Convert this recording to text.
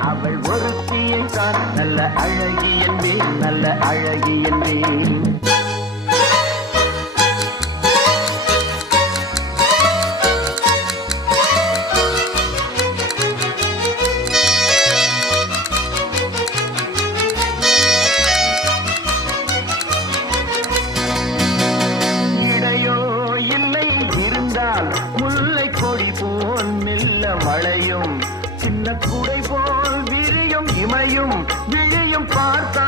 அவள் ஒருத்தியை தான் நல்ல அழகி என்பேன், நல்ல அழகி என்பேன். முல்லை கொடி போல் மெல்ல மழையும் சின்ன குடை போல் விரியும் இமையும் விழியும் பார்த்த